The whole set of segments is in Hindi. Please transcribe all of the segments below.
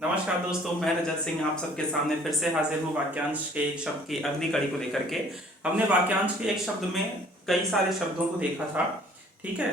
नमस्कार दोस्तों, मैं रजत सिंह आप सबके सामने फिर से हाजिर हूँ वाक्यांश के एक शब्द की अगली कड़ी को लेकर के। हमने वाक्यांश के एक शब्द में कई सारे शब्दों को देखा था, ठीक है।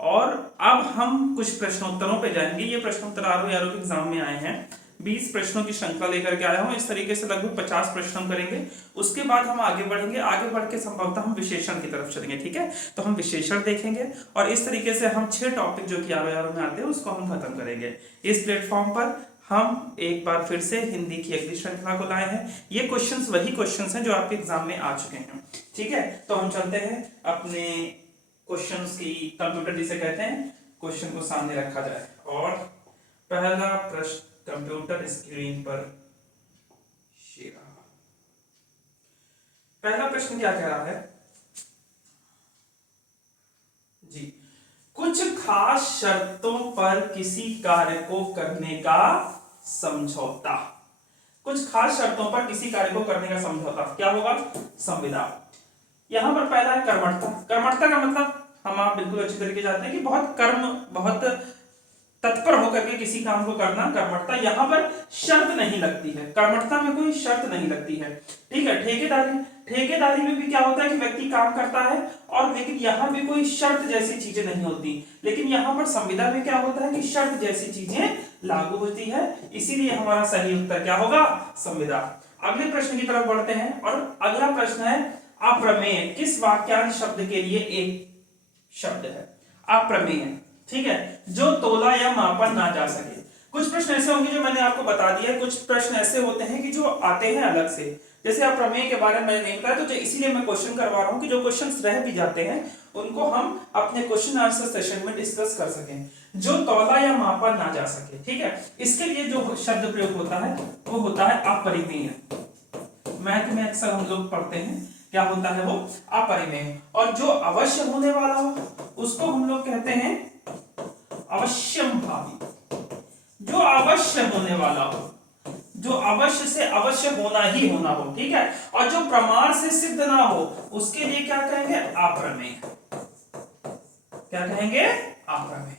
और अब हम कुछ प्रश्नोत्तरों पे जाएंगे। ये प्रश्नोत्तर आरओ के एग्जाम में आए हैं। 20 प्रश्नों की श्रृंखला लेकर के आया हूँ। इस तरीके से लगभग 50 प्रश्न हम करेंगे। उसके बाद हम आगे बढ़ेंगे। आगे बढ़ के संभवतः हम विशेषण की तरफ चलेंगे, ठीक है। तो हम विशेषण देखेंगे और इस तरीके से हम 6 टॉपिक जो कि आरओ में आते हैं उसको हम खत्म करेंगे। इस प्लेटफॉर्म पर हम एक बार फिर से हिंदी की अगली श्रृंखला को लाए हैं। ये क्वेश्चंस वही क्वेश्चंस हैं जो आपके एग्जाम में आ चुके हैं, ठीक है। तो हम चलते हैं अपने क्वेश्चंस की, कंप्यूटर जिसे कहते हैं, क्वेश्चन को सामने रखा जाए। और पहला प्रश्न कंप्यूटर स्क्रीन पर शेयर। पहला प्रश्न क्या कह रहा है जी? कुछ खास शर्तों पर किसी कार्य को करने का समझौता। कुछ खास शर्तों पर किसी कार्य को करने का समझौता क्या होगा? संविदा। यहां पर पहला है कर्मठता। कर्मठता का मतलब हम आप बिल्कुल अच्छी तरीके जानते हैं कि बहुत तत्पर होकर के किसी काम को करना कर्मठता। यहां पर शर्त नहीं लगती है, कर्मठता में कोई शर्त नहीं लगती है, ठीक है। ठेकेदारी, ठेकेदारी में भी क्या होता है कि व्यक्ति काम करता है और लेकिन यहां भी कोई शर्त जैसी चीजें नहीं होती। लेकिन यहां पर संविदा में क्या होता है कि शर्त जैसी चीजें लागू होती है। इसीलिए हमारा सही उत्तर क्या होगा? संविदा। अगले प्रश्न की तरफ बढ़ते हैं और अगला प्रश्न है अप्रमेय। किस वाक्यांश शब्द के लिए एक शब्द है अप्रमेय, ठीक है, जो तोला या मापा ना जा सके। कुछ प्रश्न ऐसे होंगे जो मैंने आपको बता दिया, कुछ प्रश्न ऐसे होते हैं कि जो आते हैं अलग से। जैसे अप्रमेय के बारे में मैंने नहीं बताया, तो इसीलिए मैं क्वेश्चन करवा रहा हूं कि जो क्वेश्चंस रह भी जाते हैं उनको हम अपने क्वेश्चन आंसर सेशन में डिस्कस कर सकें। जो तौला या मापा ना जा सके, ठीक है, इसके लिए जो शब्द प्रयोग होता है वो होता है अपरिमेय। मैथ में अक्सर हम लोग पढ़ते हैं, क्या होता है वो? अपरिमेय। और जो अवश्य होने वाला हो उसको हम लोग कहते हैं अवश्यंभावी। जो अवश्य होने वाला हो, जो अवश्य से अवश्य होना ही होना हो, ठीक है। और जो प्रमाण से सिद्ध ना हो उसके लिए क्या कहेंगे? अप्रमेय। क्या कहेंगे? अप्रमेय,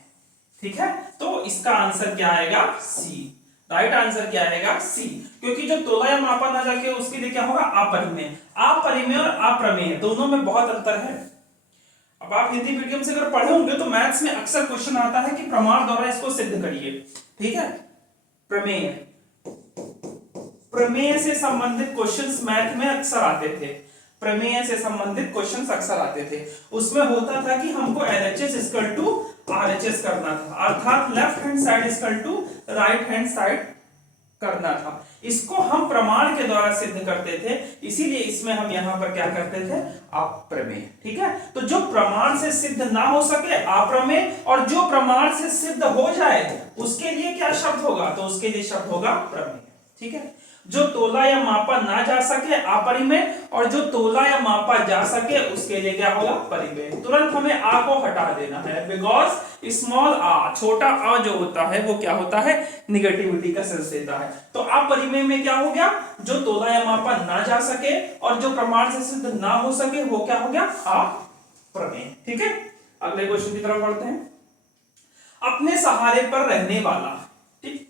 ठीक है। तो इसका आंसर क्या आएगा? सी। राइट आंसर क्या आएगा? सी। क्योंकि जो तोला या मापा ना जाके उसके लिए क्या होगा? अपरिमेय। अपरिमेय और अप्रमेय दोनों में बहुत अंतर है। अब आप हिंदी मीडियम से अगर पढ़े होंगे तो मैथ्स में अक्सर क्वेश्चन आता है कि प्रमाण द्वारा इसको सिद्ध करिए, ठीक है। प्रमेय, प्रमेय से संबंधित क्वेश्चंस मैथ में अक्सर आते थे। प्रमेय से संबंधित क्वेश्चंस अक्सर आते थे। उसमें होता था कि हमको LHS इक्वल टू RHS करना था, अर्थात left hand side equal to right hand side करना था। इसको हम प्रमाण के द्वारा सिद्ध करते थे, इसीलिए इसमें हम यहां पर क्या करते थे? अप्रमेय, ठीक है। तो जो प्रमाण से सिद्ध ना हो सके अप्रमेय, और जो प्रमाण से सिद्ध हो जाए उसके लिए क्या शब्द होगा? तो उसके लिए शब्द होगा प्रमेय, ठीक है। जो तोला या मापा ना जा सके अपरिमेय, और जो तोला या मापा जा सके उसके लिए क्या होगा? परिमेय। तुरंत हमें आ को हटा देना है, बिकॉज स्मॉल आ, छोटा आ जो होता है वो क्या होता है? निगेटिविटी का सेंस देता है। तो अपरिमेय में क्या हो गया? जो तोला या मापा ना जा सके और जो प्रमाण से सिद्ध ना हो सके वो क्या हो गया? अप्रमेय, ठीक है। अगले क्वेश्चन की तरफ बढ़ते हैं। अपने सहारे पर रहने वाला, ठीक,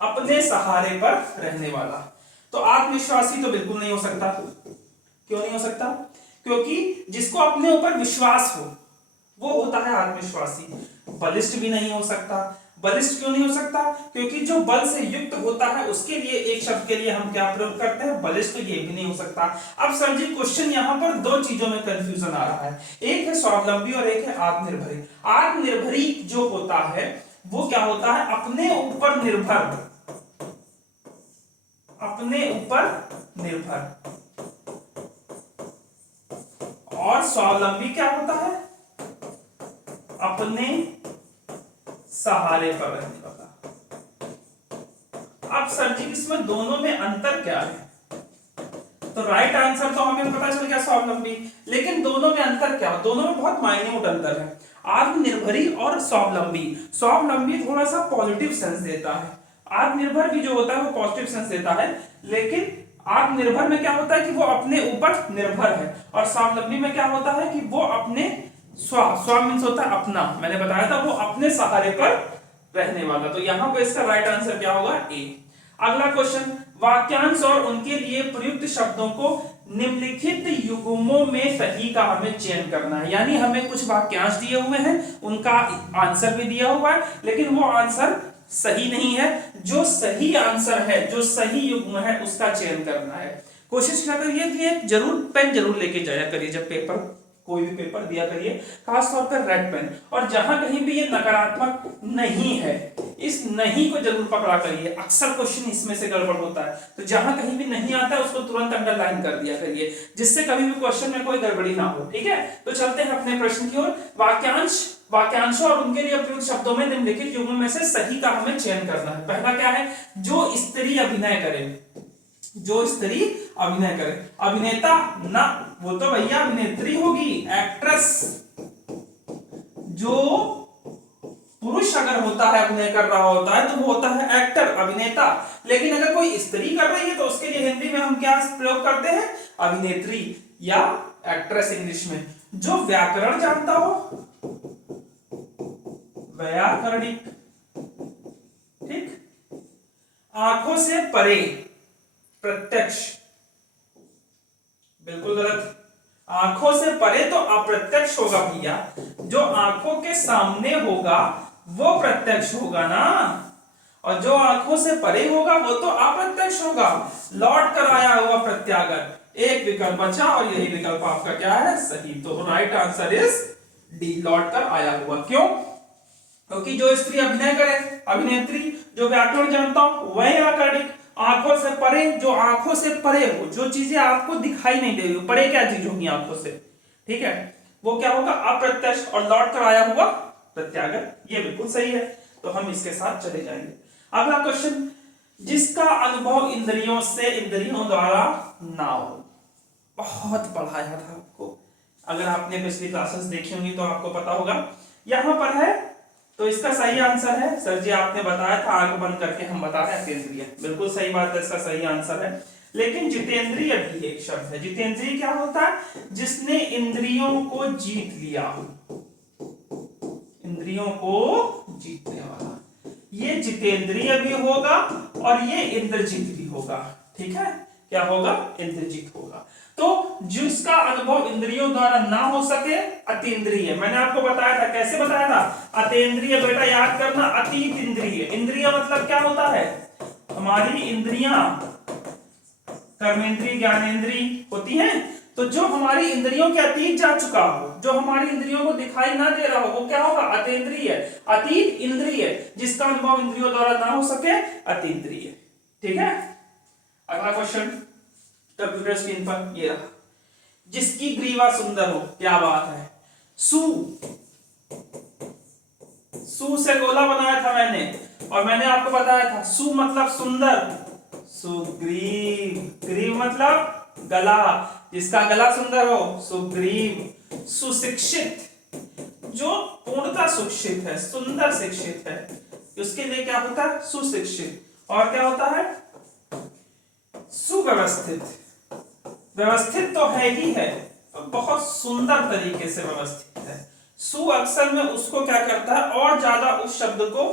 अपने सहारे पर रहने वाला। तो आत्मविश्वासी तो बिल्कुल नहीं हो सकता। क्यों नहीं हो सकता? क्योंकि जिसको अपने ऊपर विश्वास हो वो होता है आत्मविश्वासी। बलिष्ठ भी नहीं हो सकता। बलिष्ठ क्यों नहीं हो सकता? क्योंकि जो बल से युक्त होता है उसके लिए एक शब्द के लिए हम क्या प्रयोग करते हैं? बलिष्ठ। ये भी नहीं हो सकता। अब सर जी क्वेश्चन यहां पर दो चीजों में कंफ्यूजन आ रहा है, एक है स्वावलंबी और एक है आत्मनिर्भरी। आत्मनिर्भरी जो होता है वो क्या होता है? अपने ऊपर निर्भर, अपने ऊपर निर्भर। और स्वावलंबी क्या होता है? अपने सहारे पर रहने वाला। अब सर जी इसमें दोनों में अंतर क्या है? तो राइट आंसर तो हमें पता चल गया स्वावलंबी, लेकिन दोनों में अंतर क्या है? दोनों में बहुत माइन्यूट अंतर है। आत्मनिर्भरी और स्वावलंबी, स्वावलंबी थोड़ा सा पॉजिटिव सेंस देता है, आत्मनिर्भर भी जो होता है वो पॉजिटिव सेंस देता है। लेकिन आत्मनिर्भर में क्या होता है कि वो अपने ऊपर निर्भर है, और स्वावलंबी में क्या होता है कि वो अपने स्व मीन्स होता है अपना, मैंने बताया था वो अपने सहारे पर रहने वाला। तो यहाँ पे इसका राइट आंसर क्या होगा? ए। अगला क्वेश्चन, वाक्यांश और उनके लिए प्रयुक्त शब्दों को निम्नलिखित युग्मों में सही का हमें चयन करना है। यानी हमें कुछ वाक्यांश दिए हुए हैं, उनका आंसर भी दिया हुआ है, लेकिन वो आंसर सही नहीं है। जो सही आंसर है, जो सही युग्म है, उसका चयन करना है। कोशिश क्या करिए कि जरूर पेन जरूर लेके जाया करिए जब पेपर, कोई भी पेपर दिया करिए, खासतौर पर रेड पेन। और जहां कहीं भी ये नकारात्मक नहीं है, इस नहीं को जरूर पकड़ा करिए। अक्सर क्वेश्चन इसमें से गड़बड़ होता है, तो जहां कहीं भी नहीं आता है उसको तुरंत अंडरलाइन कर दिया करिए, जिससे कभी भी क्वेश्चन में कोई गड़बड़ी ना हो। ठीक है, तो चलते हैं अपने प्रश्न की ओर। वाक्यांशों और उनके लिए प्रयुक्त शब्दों में निम्नलिखित युग्मों में से सही का हमें चयन करना है। पहला क्या है? जो स्त्री अभिनय करे। जो स्त्री अभिनय करे। अभिनेता ना, वो तो भैया अभिनेत्री होगी, एक्ट्रेस। जो पुरुष अगर होता है, अभिनय कर रहा होता है, तो वो होता है एक्टर, अभिनेता। लेकिन अगर कोई स्त्री कर रही है तो उसके लिए हिंदी में हम क्या प्रयोग करते हैं? अभिनेत्री या एक्ट्रेस इंग्लिश में। जो व्याकरण जानता हो, व्याकरणिक। ठीक। आंखों से परे, प्रत्यक्ष, बिल्कुल गलत। आंखों से परे तो अप्रत्यक्ष होगा भैया। जो आंखों के सामने होगा वो प्रत्यक्ष होगा ना, और जो आंखों से परे होगा वो तो अप्रत्यक्ष होगा। लौट कर आया हुआ प्रत्यागत। एक विकल्प बचा और यही विकल्प आपका क्या है? सही। तो राइट आंसर इज डी, लौट कर आया हुआ। क्यों? क्योंकि जो स्त्री अभिनय करे, अभिनेत्री। जो व्याकरण जानता हो, वह व्याकरणिक। आंखों से परे, जो आंखों से परे हो, जो चीजें आपको दिखाई नहीं दे रही, परे क्या चीज होगी आंखों से, ठीक है, वो क्या होगा? अप्रत्यक्ष। और लौट कर आया हुआ प्रत्यागत, ये बिल्कुल सही है। तो हम इसके साथ चले जाएंगे। अगला क्वेश्चन, जिसका अनुभव इंद्रियों से, इंद्रियों द्वारा ना हो। बहुत पढ़ाया था आपको, अगर आपने पिछली क्लासेस देखी होंगी तो आपको पता होगा। यहां पर है, तो इसका सही आंसर है, सर जी आपने बताया था, आंख बंद करके हम बता रहे हैं अतीन्द्रिय। बिल्कुल सही बात है, इसका सही आंसर है। लेकिन जितेंद्रिय भी एक शब्द है। जितेंद्रिय क्या होता है? जिसने इंद्रियों को जीत लिया, इंद्रियों को जीतने वाला। ये जितेंद्रिय भी होगा और ये इंद्रजीत भी होगा। ठीक है, क्या होगा? इंद्रजीत होगा। तो जिसका अनुभव इंद्रियों द्वारा ना हो सके, अतीन्द्रिय। मैंने आपको बताया था, कैसे बताया था? अतीन्द्रिय बेटा याद करना, अतीत इंद्रिय। इंद्रिय मतलब क्या होता है? हमारी इंद्रियां, कर्मेंद्रिय, ज्ञानेंद्रिय होती हैं। तो जो हमारी इंद्रियों के अतीत जा चुका हो, जो हमारी इंद्रियों को दिखाई ना दे रहा हो, वो क्या होगा? अतीन्द्रिय, अतीत इंद्रिय। जिसका अनुभव इंद्रियों द्वारा ना हो सके, अतीन्द्रिय। ठीक है। अगला क्वेश्चन कंप्यूटर स्क्रीन पर ये रहा, जिसकी ग्रीवा सुंदर हो। क्या बात है? सु, सु से गोला बनाया था मैंने, और मैंने आपको बताया था सु मतलब सुंदर। सुग्रीव, ग्रीव मतलब गला, जिसका गला सुंदर हो, सुग्रीव। सुशिक्षित, जो पूर्णतः शिक्षित है, सुंदर शिक्षित है, उसके लिए क्या होता है? सुशिक्षित। और क्या होता है? सुव्यवस्थित। व्यवस्थित तो है ही है, तो बहुत सुंदर तरीके से व्यवस्थित है। सु अक्सर में उसको क्या करता है? और ज्यादा उस शब्द को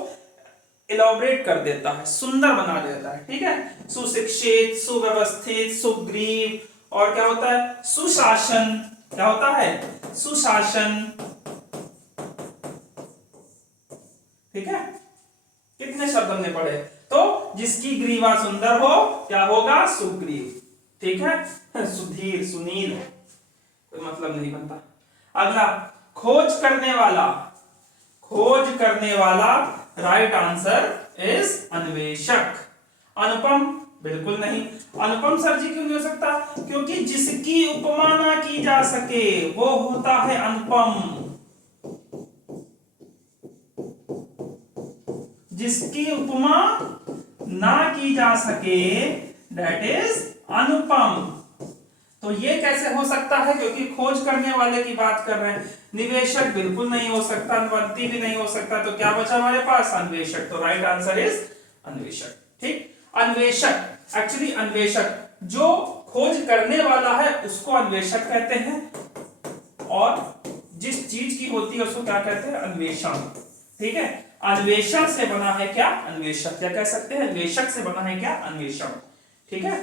इलॉबरेट कर देता है, सुंदर बना देता है। ठीक है, सुशिक्षित, सुव्यवस्थित, सुग्रीव। और क्या होता है? सुशासन। क्या होता है? सुशासन। ठीक है, कितने शब्द हमने पढ़े? तो जिसकी ग्रीवा सुंदर हो, क्या होगा? सुग्रीव। ठीक है, सुधीर, सुनील, कोई मतलब नहीं बनता। अगला, खोज करने वाला। खोज करने वाला, राइट आंसर इज अन्वेषक। अनुपम, बिल्कुल नहीं। अनुपम सर जी क्यों नहीं हो सकता? क्योंकि जिसकी उपमा ना की जा सके वो होता है अनुपम। जिसकी उपमा ना की जा सके, दैट इज अनुपम। तो ये कैसे हो सकता है? क्योंकि खोज करने वाले की बात कर रहे हैं। निवेशक बिल्कुल नहीं हो सकता, अनुवर्ती भी नहीं हो सकता, तो क्या बचा हमारे पास? अन्वेषक। तो राइट आंसर इज अन्वेषक। ठीक, अन्वेषक, एक्चुअली अन्वेषक जो खोज करने वाला है उसको अन्वेषक कहते हैं, और जिस चीज की होती है उसको क्या कहते हैं? अन्वेषण। ठीक है, अन्वेषण से बना है क्या? अन्वेषक। क्या कह सकते हैं? अन्वेषक से बना है क्या? अन्वेषण। ठीक है,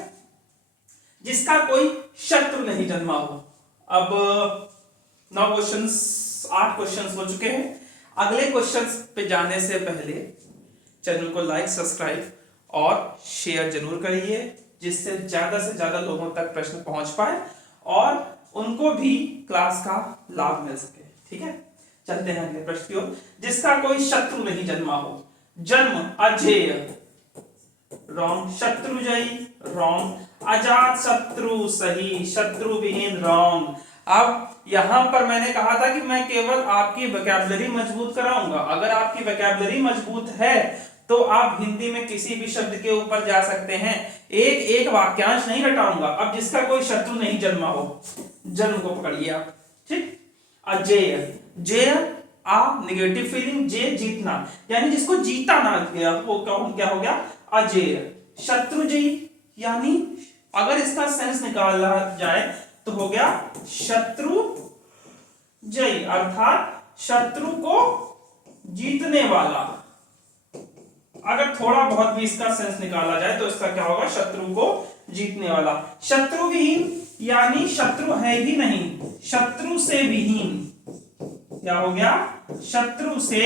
जिसका कोई शत्रु नहीं जन्मा हो। अब 9 क्वेश्चंस, 8 क्वेश्चंस हो चुके हैं। अगले क्वेश्चंस पे जाने से पहले चैनल को लाइक, सब्सक्राइब और शेयर जरूर करिए, जिससे ज्यादा से ज्यादा लोगों तक प्रश्न पहुंच पाए और उनको भी क्लास का लाभ मिल सके। ठीक है, चलते हैं अगले प्रश्न की ओर। जिसका कोई शत्रु नहीं जन्मा हो। जन्म अजेय, रॉन्ग। शत्रुजयी, रॉन्ग। अजात शत्रु, सही। शत्रु विहीन, रॉन्ग। अब यहां पर मैंने कहा था कि मैं केवल आपकी वोकैबुलरी मजबूत कराऊंगा। अगर आपकी वोकैबुलरी मजबूत है तो आप हिंदी में किसी भी शब्द के ऊपर जा सकते हैं। एक एक वाक्यांश नहीं रटाऊंगा। अब जिसका कोई शत्रु नहीं जन्मा हो, जन्म को पकड़िए आप। ठीक, अजेय, जेय आ निगेटिव फीलिंग, जे जीतना, यानी जिसको जीता ना गया वो क्या हो गया? अजेय। शत्रुजयी, यानी अगर इसका सेंस निकाला जाए तो हो गया शत्रु जयी, अर्थात शत्रु को जीतने वाला। अगर थोड़ा बहुत भी इसका सेंस निकाला जाए तो इसका क्या होगा? शत्रु को जीतने वाला। शत्रु विहीन, यानी शत्रु है ही नहीं, शत्रु से विहीन। क्या हो गया? शत्रु से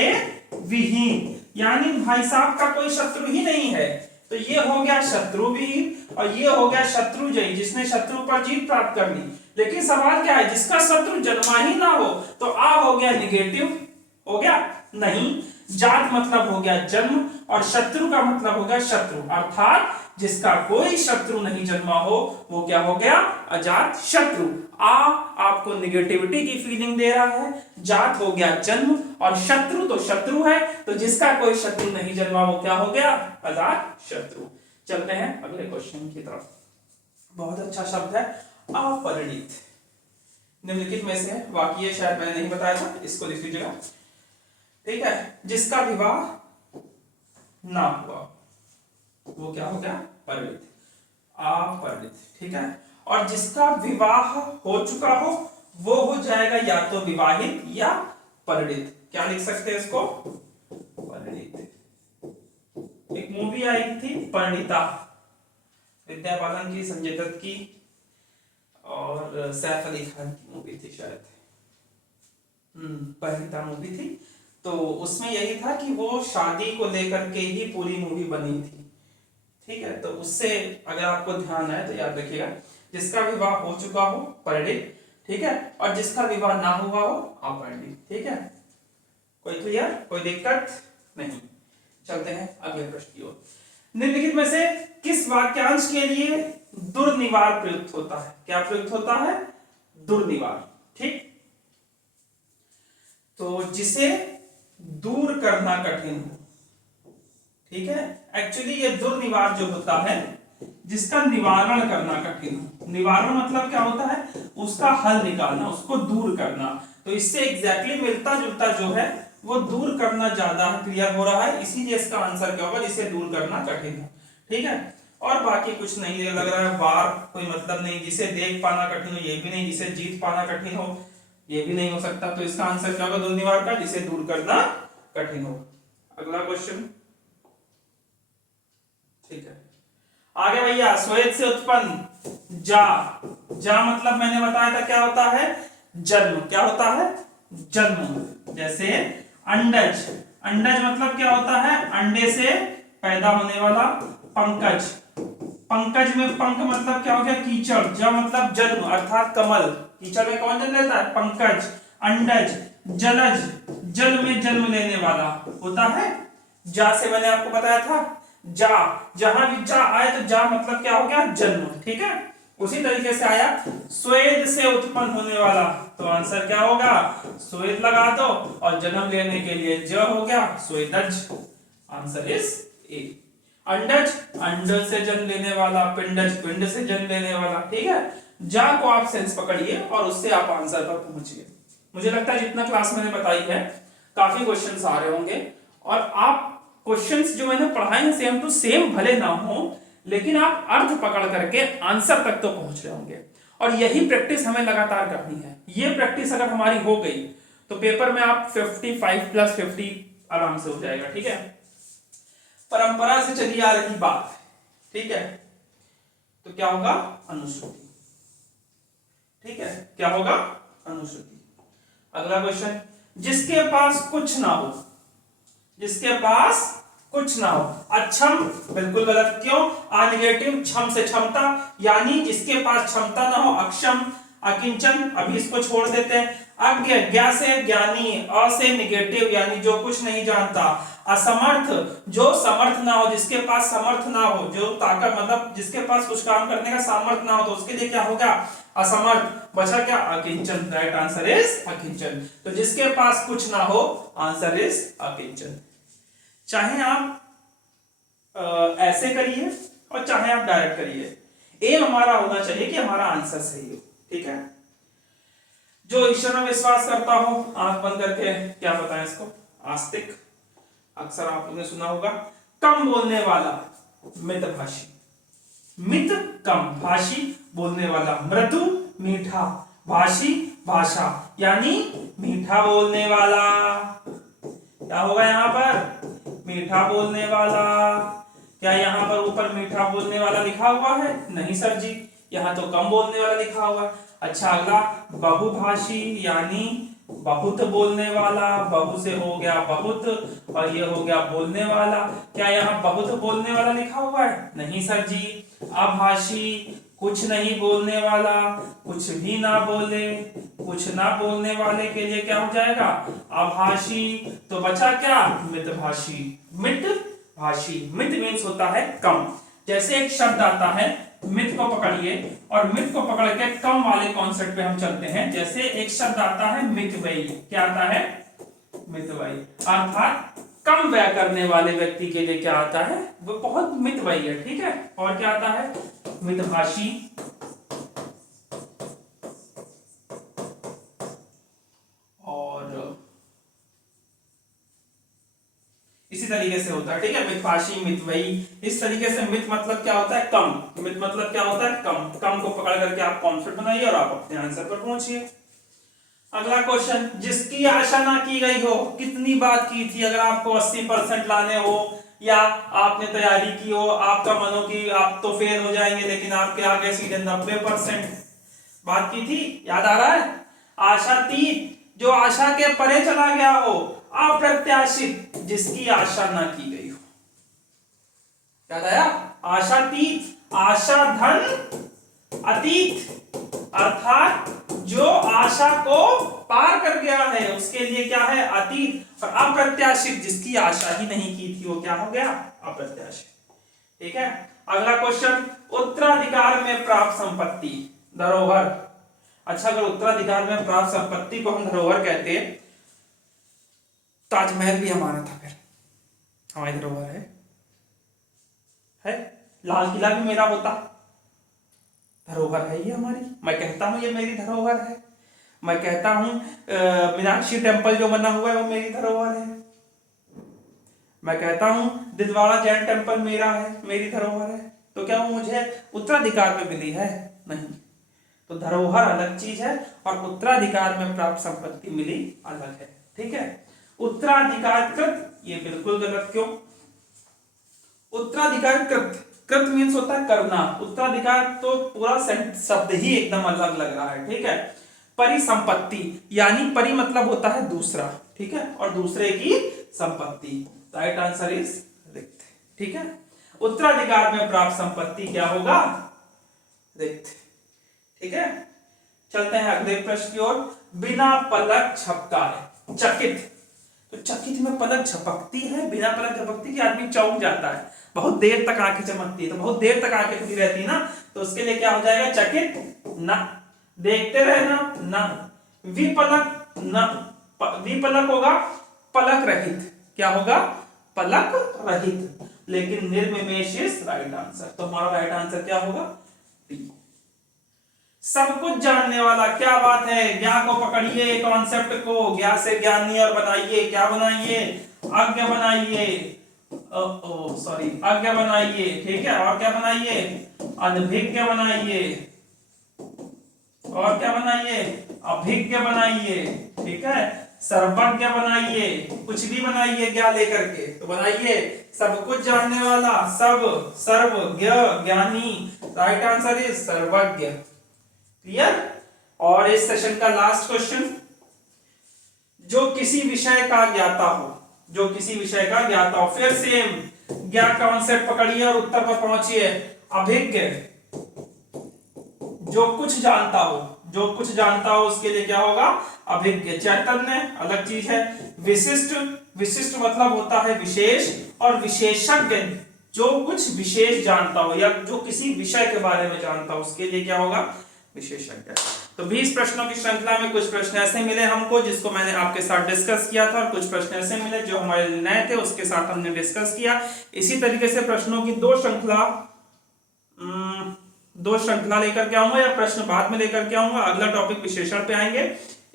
विहीन, यानी भाई साहब का कोई शत्रु ही नहीं है। तो ये हो गया शत्रु विहीन और ये हो गया शत्रुजयी, जिसने शत्रु पर जीत प्राप्त कर ली। लेकिन सवाल क्या है? जिसका शत्रु जन्मा ही ना हो, तो आ हो गया निगेटिव, हो गया नहीं। जात मतलब हो गया जन्म और शत्रु का मतलब हो गया शत्रु, अर्थात जिसका कोई शत्रु नहीं जन्मा हो वो क्या हो गया? अजात शत्रु। आ आपको निगेटिविटी की फीलिंग दे रहा है, जात हो गया जन्म और शत्रु तो शत्रु है, तो जिसका कोई शत्रु नहीं जन्मा वो क्या हो गया? अजात शत्रु। चलते हैं अगले क्वेश्चन की तरफ। बहुत अच्छा शब्द है अपरिणित। निम्नलिखित में से वाक्य शायद मैंने नहीं बताया था, इसको लिख लीजिएगा। ठीक है, जिसका विवाह ना हुआ वो क्या हो गया? परिणित, अपरिणित। ठीक है, और जिसका विवाह हो चुका हो वो हो जाएगा या तो विवाहित या परिणित। क्या लिख सकते हैं इसको? परिणित। एक मूवी आई थी परिणीता, विद्या बालन की, संजय दत्त की और सैफ अली खान की मूवी थी शायद। परिणीता मूवी थी। तो उसमें यही था कि वो शादी को लेकर के ही पूरी मूवी बनी थी। ठीक है, तो उससे अगर आपको ध्यान है तो याद रखिएगा, जिसका विवाह हो चुका हो परिणित, ठीक है, और जिसका विवाह ना हुआ हो अपरिणित। ठीक है, कोई क्लियर? कोई दिक्कत नहीं। चलते हैं अगले प्रश्न की ओर। निम्नलिखित में से किस वाक्यांश के लिए दुर्निवार प्रयुक्त होता है? क्या प्रयुक्त होता है? दुर्निवार। ठीक, तो जिसे दूर करना कठिन हो। ठीक है, एक्चुअली ये दुर्निवार जो होता है जिसका निवारण करना कठिन हो। निवारण मतलब क्या होता है? उसका हल निकालना, उसको दूर करना। तो इससे एग्जैक्टली मिलता जुलता जो है वो दूर करना ज्यादा क्लियर हो रहा है, इसीलिए इसका आंसर क्या होगा? जिसे दूर करना कठिन है। ठीक है, और बाकी कुछ नहीं लग रहा है। वार कोई मतलब नहीं, जिसे देख पाना कठिन हो ये भी नहीं, जिसे जीत पाना कठिन हो ये भी नहीं हो सकता। तो इसका आंसर क्या होगा? दुर्निवार का, जिसे दूर करना कठिन हो। अगला क्वेश्चन। ठीक है, आगे भैया, श्वेत से उत्पन्न जा। जा मतलब मैंने बताया था क्या होता है? जन्म। क्या होता है? जन्म। जैसे अंडज, अंडज मतलब क्या होता है? अंडे से पैदा होने वाला। पंकज, पंकज में पंख मतलब क्या हो गया? कीचड़। ज मतलब जन्म अर्थात कमल। कीचड़ में कौन जन्म लेता है? पंकज। अंडज, जलज, जल में जन्म लेने वाला होता है। जा से मैंने आपको बताया था जा, जहां भी जा आए तो जा मतलब क्या हो गया? जन्म। ठीक है, उसी तरीके से आया स्वेद से उत्पन्न होने वाला, तो आंसर क्या होगा? स्वेद लगा दो और जन्म लेने के लिए ज हो गया स्वेदज। Answer is a. अंडज, अंड से जन्म लेने वाला। पिंडज, पिंड से जन्म लेने वाला। ठीक है, जा को आप सेंस पकड़िए और उससे आप आंसर पर पहुंचिए। मुझे लगता है जितना क्लास मैंने बताई है काफी क्वेश्चंस आ रहे होंगे और आप क्वेश्चंस जो मैंने पढ़ाए हैं सेम टू सेम भले ना हो, लेकिन आप अर्थ पकड़ करके आंसर तक तो पहुंच रहे होंगे। और यही प्रैक्टिस हमें लगातार करनी है। ये प्रैक्टिस अगर हमारी हो गई तो पेपर में आप 55 प्लस 50 आराम से हो जाएगा। ठीक है, परंपरा से चली आ रही बात, ठीक है, तो क्या होगा? अनुश्रुति। ठीक है, क्या होगा? अनुश्रुति। अगला क्वेश्चन, जिसके पास कुछ ना हो, जिसके पास कुछ ना हो, अक्षम बिल्कुल गलत। क्यों? आ नेगेटिव, क्षम से क्षमता, यानी जिसके पास क्षमता ना हो, अक्षम, अकिंचन, अभी इसको छोड़ देते हैं। अज्ञ, ज्ञा से ज्ञानी, अ से नेगेटिव यानी जो कुछ नहीं जानता। असमर्थ, जो समर्थ ना हो, जिसके पास समर्थ ना हो, जो ताकत मतलब जिसके पास कुछ काम करने का सामर्थ्य ना हो, तो उसके लिए क्या होगा? असमर्थ। बचा क्या? अकिंचन। राइट आंसर इज अकिंचन। तो जिसके पास कुछ ना हो, आंसर इज अकिंचन। चाहे आप ऐसे करिए और चाहे आप डायरेक्ट करिए, एम हमारा होना चाहिए कि हमारा आंसर सही हो। ठीक है, जो ईश्वर में विश्वास करता हो, आंख बंद करके क्या बताएं इसको? आस्तिक। अक्सर आप लोगों ने सुना होगा। कम बोलने वाला, मितभाषी। मित कम, भाषी बोलने वाला। मृदु मीठा, भाषी भाषा, यानी मीठा बोलने वाला। क्या होगा यहां पर? मीठा बोलने वाला। क्या यहां पर ऊपर मीठा बोलने वाला लिखा हुआ है? नहीं सर जी, यहां तो कम बोलने वाला लिखा हुआ है। अच्छा, अगला बहुभाषी, यानी बहुत बोलने वाला। बहु से हो गया बहुत और ये हो गया बोलने वाला। क्या यहाँ बहुत बोलने वाला लिखा हुआ है? नहीं सर जी। अभाषी, कुछ नहीं बोलने वाला, कुछ भी ना बोले, कुछ ना बोलने वाले के लिए क्या हो जाएगा? अभाषी। तो बचा क्या? मितभाषी। मितभाषी, मित मीन्स होता है कम। जैसे एक शब्द आता है, मित को पकड़िए और मित को पकड़ के कम वाले कॉन्सेप्ट पे हम चलते हैं। जैसे एक शब्द आता है मितव्ययी। क्या आता है? मितव्ययी, अर्थात कम व्यय करने वाले व्यक्ति के लिए क्या आता है? वो बहुत मितव्ययी है। ठीक है, और क्या आता है? मितभाषी। और इसी तरीके से होता है। ठीक है, मितभाषी, मितव्ययी, इस तरीके से। मित मतलब क्या होता है? कम। मित मतलब क्या होता है? कम। कम को पकड़ करके आप कॉन्सेप्ट बनाइए और आप अपने आंसर पर पहुंचिए। अगला क्वेश्चन, जिसकी आशा ना की गई हो। कितनी बात की थी, अगर आपको 80% लाने हो या आपने तैयारी की हो, आपका मन हो कि आप तो फेल हो जाएंगे, लेकिन आपके आगे सीधे 90% बात की थी, याद आ रहा है? आशातीत, जो आशा के परे चला गया हो। अप्रत्याशित, जिसकी आशा ना की गई हो। याद आया? आशातीत, आशा धन अतीत, अर्थात जो आशा को पार कर गया है उसके लिए क्या है? अतीत। और अप्रत्याशित, जिसकी आशा ही नहीं की थी, वो क्या हो गया? अप्रत्याशित। ठीक है, अगला क्वेश्चन, उत्तराधिकार में प्राप्त संपत्ति, धरोहर। अच्छा, अगर उत्तराधिकार में प्राप्त संपत्ति को हम धरोहर कहते हैं, ताजमहल भी हमारा था, फिर हमारी धरोहर है। लाल किला भी मेरा होता, धरोहर है ये हमारी। मैं कहता हूं ये मेरी धरोहर है। मैं कहता हूं मीनाक्षी टेम्पल जो बना हुआ है वो मेरी धरोहर है। मैं कहता हूं दिलवाड़ा जैन टेम्पल मेरा है, मेरी धरोहर है। तो क्या वो मुझे उत्तराधिकार में मिली है? नहीं। तो धरोहर अलग चीज है और उत्तराधिकार में प्राप्त संपत्ति मिली अलग है। ठीक है, उत्तराधिकारकृत ये बिल्कुल गलत। क्यों? उत्तराधिकारकृत, कृत मीन्स होता है करना, उत्तराधिकार तो पूरा शब्द ही एकदम अलग लग रहा है। ठीक है, परिसंपत्ति, यानी परि मतलब होता है दूसरा, ठीक है, और दूसरे की संपत्ति। राइट आंसर इज रिक्त। ठीक है, उत्तराधिकार में प्राप्त संपत्ति क्या होगा? रिक्त। ठीक है, चलते हैं अगले प्रश्न की ओर। बिना पलक झपकाए चकित, तो चकित में पलक झपकती है, बिना पलक झपकती की आदमी चौंक जाता है, बहुत देर तक आंखें चमकती है, तो बहुत देर तक आंखें खुली रहती है ना, तो उसके लिए क्या हो जाएगा? चकित न, देखते रहना न, विपलक न, विपलक होगा पलक रहित। क्या होगा? पलक रहित। लेकिन निर्विमेष इज राइट आंसर, तो हमारा राइट आंसर क्या होगा? बी। सब कुछ जानने वाला, क्या बात है, ज्ञा को पकड़िए, कॉन्सेप्ट को, ज्ञा से ज्ञानी और बनाइए, क्या बनाइए? अज्ञ बनाइए, सॉरी अज्ञ बनाइए। ठीक है, और क्या बनाइए? अनभिज्ञ बनाइए, और क्या बनाइए? अभिज्ञ बनाइए। ठीक है, सर्वज्ञ बनाइए, कुछ भी बनाइए ज्ञा लेकर के, तो बनाइए सब कुछ जानने वाला, सब, सर्वज्ञ, ज्ञानी, राइट आंसर इज सर्वज्ञ। क्लियर। और इस सेशन का लास्ट क्वेश्चन, जो किसी विषय का ज्ञाता हो, जो किसी विषय का ज्ञाता हो, फिर सेम ज्ञा कॉन्सेप्ट पकड़िए और उत्तर पर पहुंचिए। अभिज्ञ, जो कुछ जानता हो, जो कुछ जानता हो उसके लिए क्या होगा, अभिज्ञ। चैतन्य अलग चीज है। विशिष्ट, विशिष्ट मतलब होता है विशेष, और विशेषज्ञ जो कुछ विशेष जानता हो या जो किसी विषय के बारे में जानता हो उसके लिए क्या होगा, विशेषज्ञ। तो 20 प्रश्नों की श्रृंखला में कुछ प्रश्न ऐसे मिले हमको जिसको मैंने आपके साथ डिस्कस किया था, और कुछ प्रश्न ऐसे मिले जो हमारे लिए नए थे, उसके साथ हमने डिस्कस किया। इसी तरीके से प्रश्नों की दो श्रृंखला लेकर के आऊंगा, या प्रश्न बाद में लेकर के आऊंगा। अगला टॉपिक विशेषण पे आएंगे।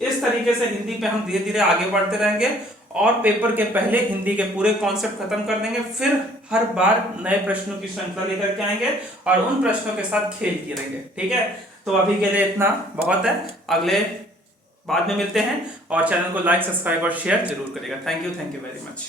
इस तरीके से हिंदी पे हम धीरे धीरे आगे बढ़ते रहेंगे, और पेपर के पहले हिंदी के पूरे कॉन्सेप्ट खत्म कर देंगे, फिर हर बार नए प्रश्नों की श्रृंखला लेकर के आएंगे और उन प्रश्नों के साथ खेल करेंगे। ठीक है, तो अभी के लिए इतना बहुत है, अगले बाद में मिलते हैं। और चैनल को लाइक, सब्सक्राइब और शेयर जरूर करिएगा। Thank you very much.